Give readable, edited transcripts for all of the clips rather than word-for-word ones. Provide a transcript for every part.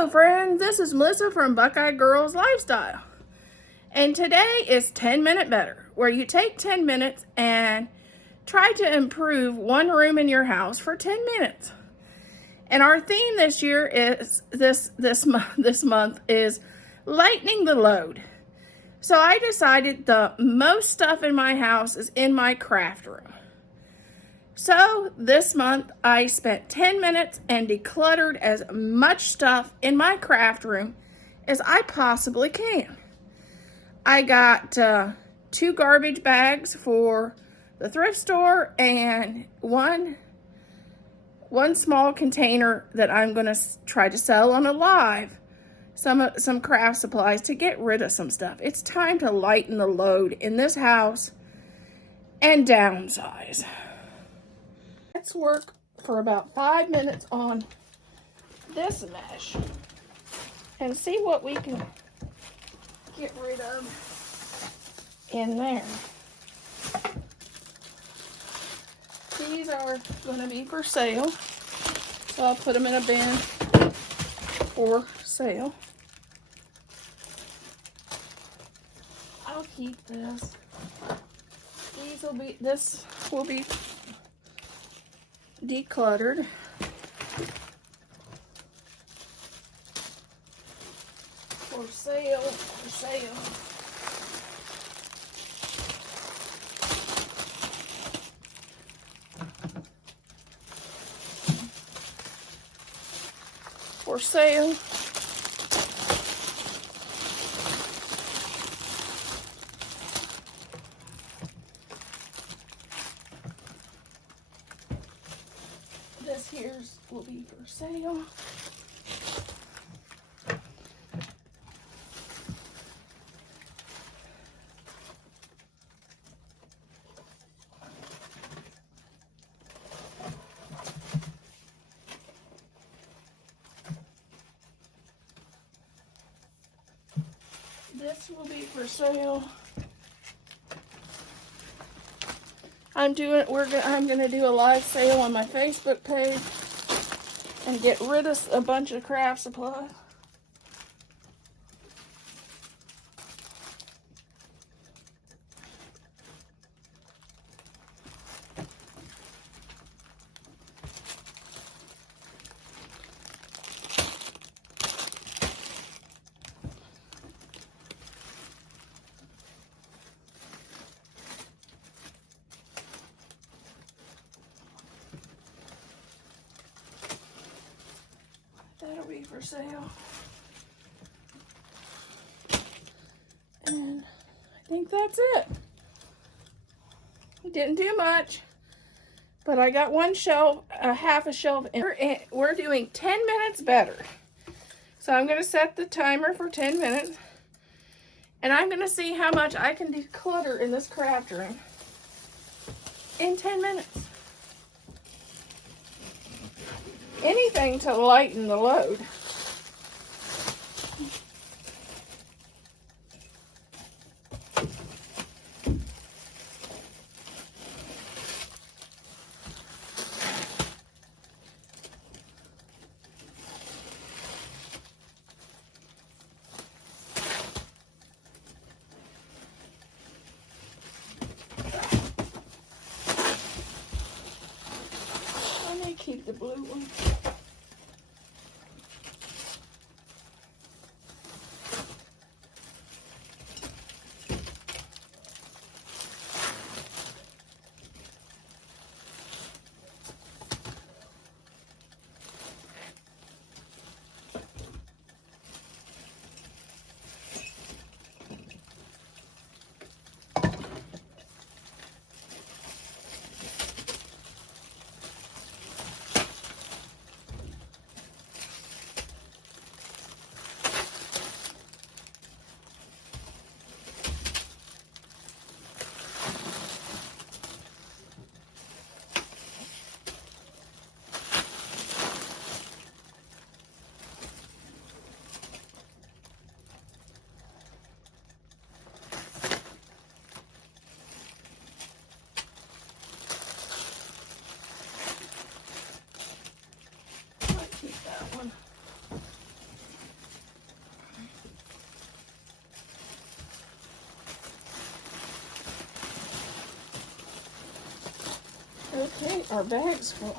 Hello friends, this is Melissa from Buckeye Girls Lifestyle. And today is 10-minute better, where you take 10 minutes and try to improve one room in your house for 10 minutes. And our theme this year is this month is lightening the load. So I decided the most stuff in my house is in my craft room. So this month I spent 10 minutes and decluttered as much stuff in my craft room as I possibly can. I got 2 garbage bags for the thrift store and one small container that I'm going to try to sell on a live. Some craft supplies to get rid of some stuff. It's time to lighten the load in this house and downsize. Let's work for about 5 minutes on this mesh and see what we can get rid of in there. These are going to be for sale, so I'll put them in a bin for sale. I'll keep this. This will be decluttered. For sale, for sale. For sale. This here's will be for sale. This will be for sale. I'm gonna do a live sale on my Facebook page and get rid of a bunch of craft supplies. That'll be for sale. And I think that's it. Didn't do much, but I got one shelf, half a shelf, and we're doing 10 minutes better. So I'm gonna set the timer for 10 minutes, and I'm gonna see how much I can declutter in this craft room in 10 minutes. Anything to lighten the load. I may keep the blue one. Okay, our bag's full.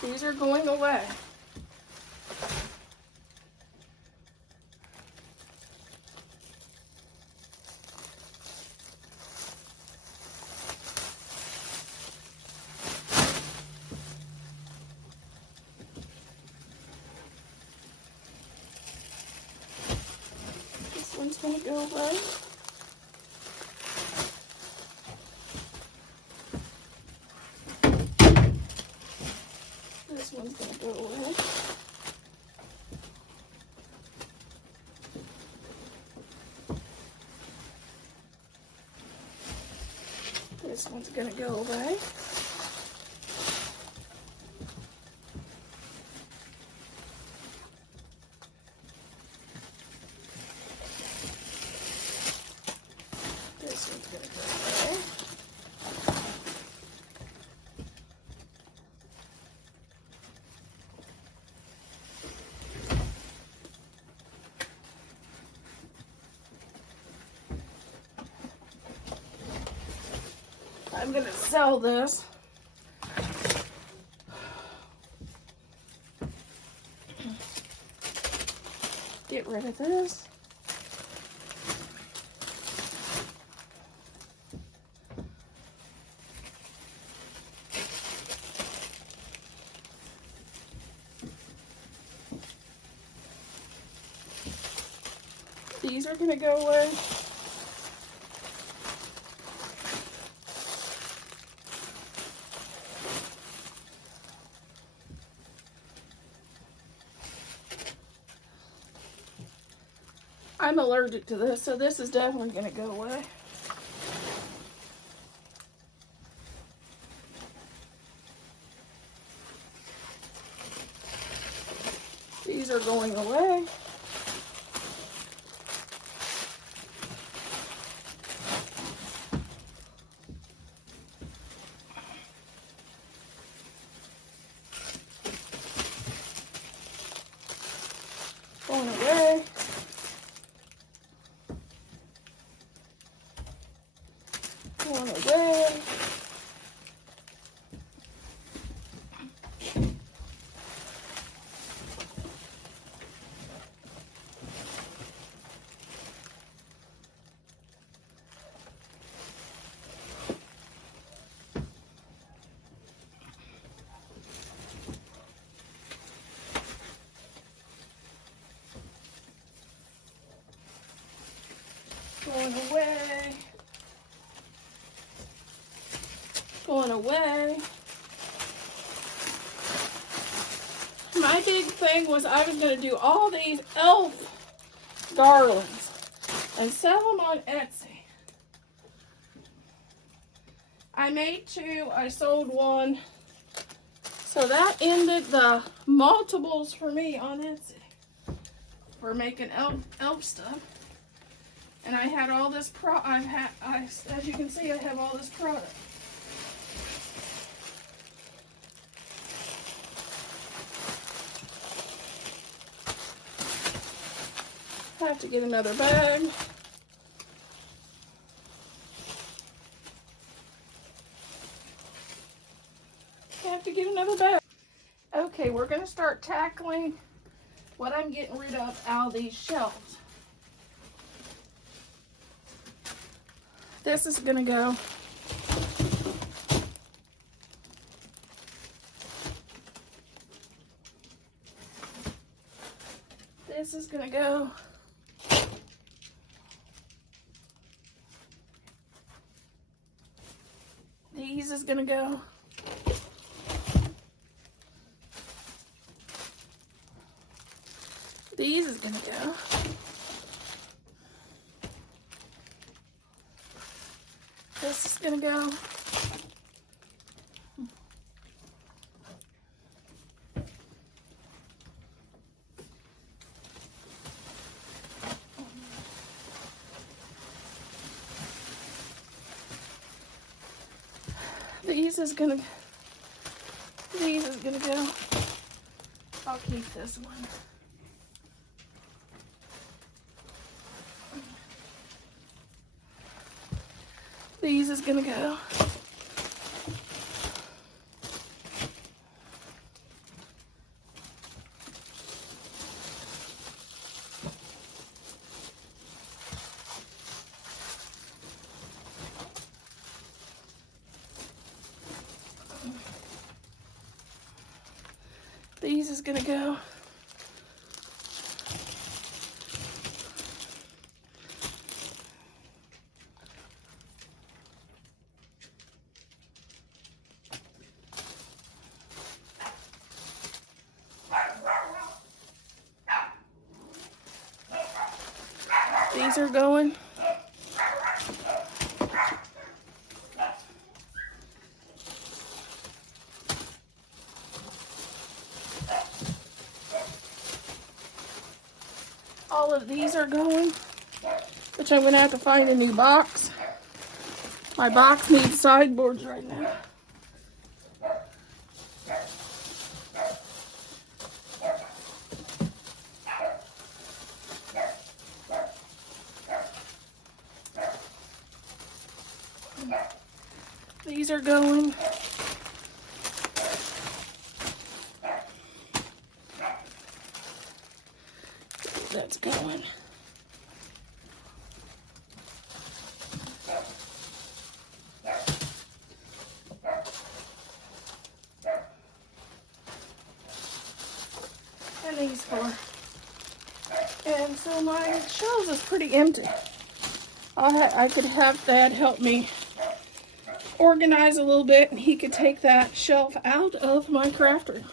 These are going away. This one's going to go away. This one's going to go away. This one's going to go away. This one's going to go away. I'm going to sell this. Get rid of this. These are going to go away. I'm allergic to this, so this is definitely going to go away. These are going away. Going away. Going away. Going away. Going away. My big thing was I was going to do all these elf garlands and sell them on Etsy. I made 2, I sold 1. So that ended the multiples for me on Etsy for making elf stuff. And I had all this as you can see, I have all this product. I have to get another bag. I have to get another bag. Okay, we're going to start tackling what I'm getting rid of out of these shelves. This is going to go. This is going to go. These is going to go. These is going to go. This is going to go. These is going to go. I'll keep this one. These is going to go. these is gonna go. These are going. All of these are going, which I'm going to have to find a new box. My box needs sideboards right now. These are going. That's going. And these four. And so my shelves is pretty empty. I could have Dad help me organize a little bit, and he could take that shelf out of my craft room.